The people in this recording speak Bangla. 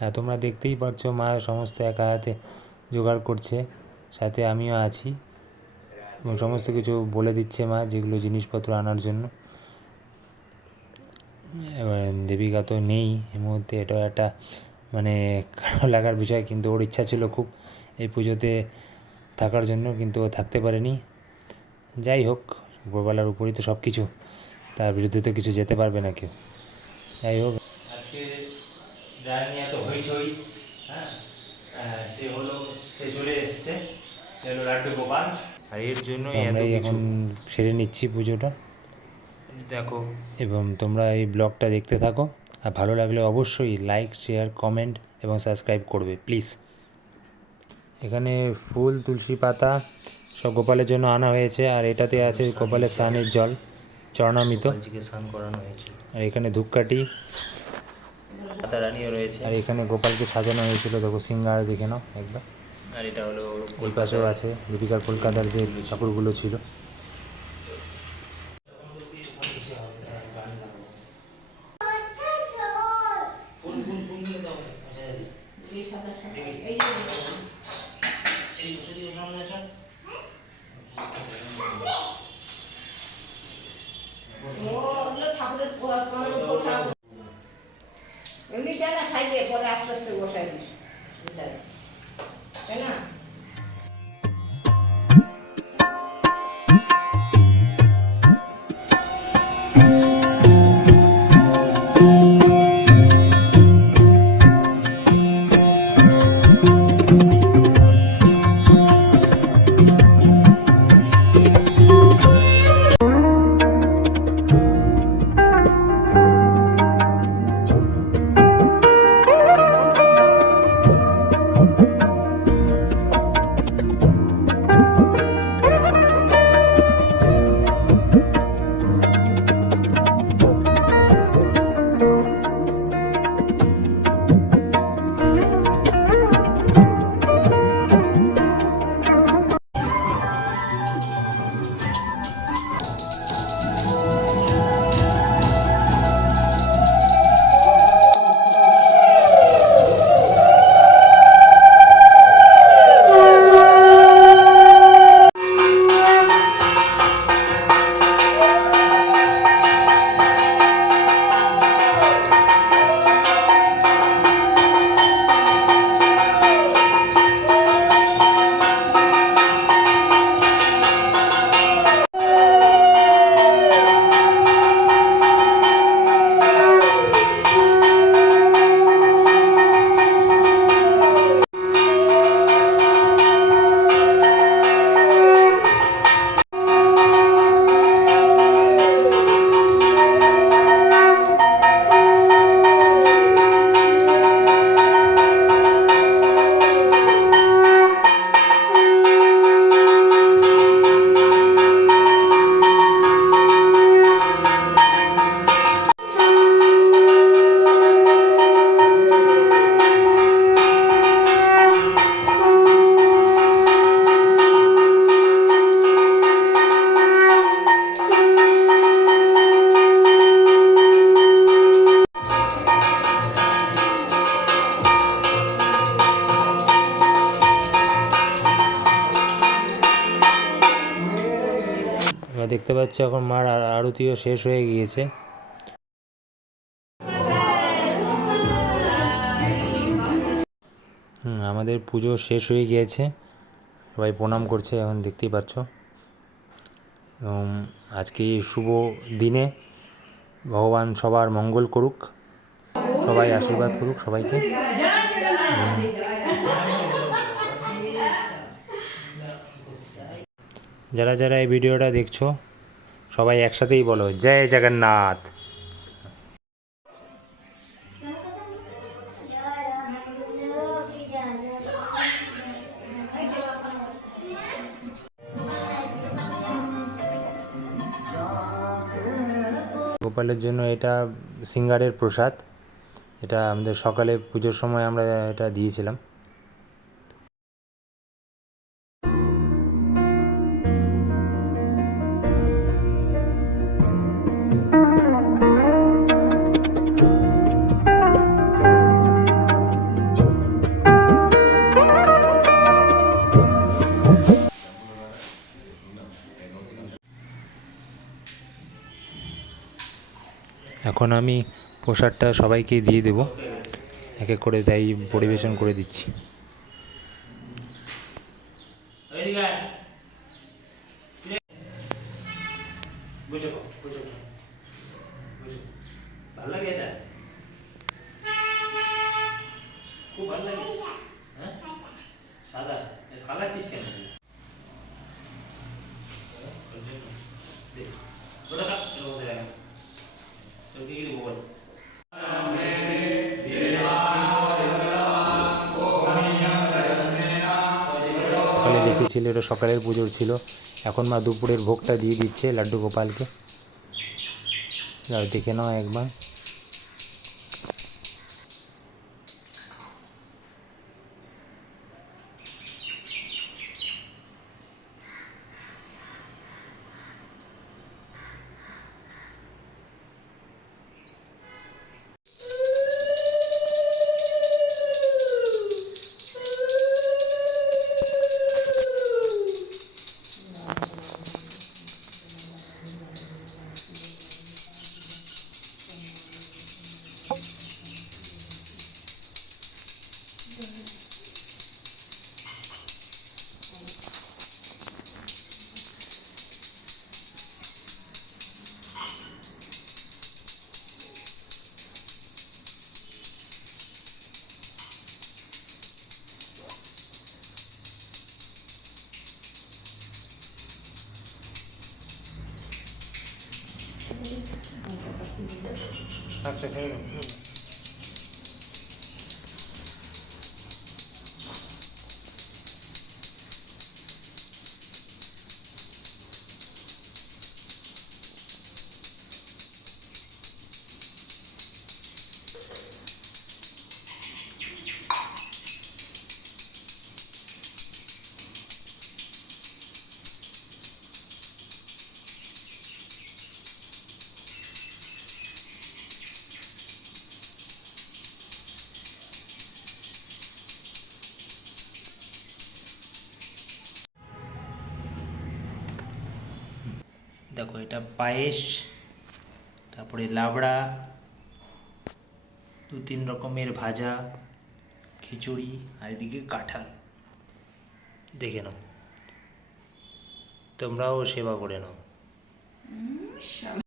হ্যাঁ, তোমরা দেখতেই পাচ্ছ মা সমস্ত একা হাতে জোগাড় করছে, সাথে আমিও আছি এবং সমস্ত কিছু বলে দিচ্ছে মা যেগুলো জিনিসপত্র আনার জন্য। এবার দেবিকা তো নেই এই মুহূর্তে, এটাও একটা মানে খারাপ লাগার বিষয়, কিন্তু ওর ইচ্ছা ছিল খুব এই পুজোতে থাকার জন্য, কিন্তু ও থাকতে পারেনি। যাই হোক, উপরওয়ালার উপরই তো সব কিছু, তার বিরুদ্ধে তো কিছু যেতে পারবে না কেউ। যাই হোক, আজকে যার নিয়ে এত হইচই, হ্যাঁ সে চলে এসছে, সে হলো লাড্ডু গোপাল। আর এর জন্যই আমরাই এখন সেরে নিচ্ছি পুজোটা, দেখো। এবং তোমরা এই ব্লগটা দেখতে থাকো, আর ভালো লাগলে অবশ্যই লাইক, শেয়ার, কমেন্ট এবং সাবস্ক্রাইব করবে প্লিজ। এখানে ফুল, তুলসী পাতা সব গোপালের জন্য আনা হয়েছে, আর এটাতে আছে গোপালের স্নানের জল, চরণামৃত, স্নান করানো হয়েছে। আর এখানে ধূপকাঠি, মাতা রানীও রয়েছে। আর এখানে গোপালকে সাজানো হয়েছিল, দেখো সিঙ্গার দেখে নাও একবার। আর এটা হলো ওই পাশেও আছে দীপিকার কলকাতার যে ঠাকুরগুলো ছিল। এমনি চায় না খাইবে, পরে আস্তে আস্তে বসাই দিস, তাই না? দেখতে পাচ্ছ এখন মার আরতিও শেষ হয়ে গিয়েছে। আমাদের পুজো শেষ হয়ে গিয়েছে, সবাই প্রণাম করছে এখন দেখতেই পাচ্ছ। এবং আজকে এই শুভ দিনে ভগবান সবার মঙ্গল করুক, সবাই আশীর্বাদ করুক সবাইকে। যারা যারা এই ভিডিওটা দেখছো সবাই একসাথেই বলো জয় জগন্নাথ। গোপালের জন্য এটা সিঙ্গারের প্রসাদ, এটা আমাদের সকালে পুজোর সময় আমরা এটা দিয়েছিলাম। এখন আমি প্রসাদটা সবাইকে দিয়ে দেবো, এক এক করে তাই পরিবেশন করে দিচ্ছি। ভালো লাগে এটা, খুব ভালো লাগে। হ্যাঁ সাদা কালাচ্ছিস কেন? ওটা খা, এটা বলতে লাগে তোকে কি দেবো বল? সকালে দেখেছিল, এটা সকালের পুজোর ছিল। এখন মা দুপুরের ভোগটা দিয়ে দিচ্ছে লাড্ডু গোপালকে। যাও দেখে নাও একবার। আচ্ছা খেয়ে নাও। দেখো এটা পায়েস, তারপরে লাবড়া, 2-3 রকমের ভাজা, খিচুড়ি, আর এদিকে কাঁঠাল। দেখে নাও, তোমরাও সেবা করে নাও।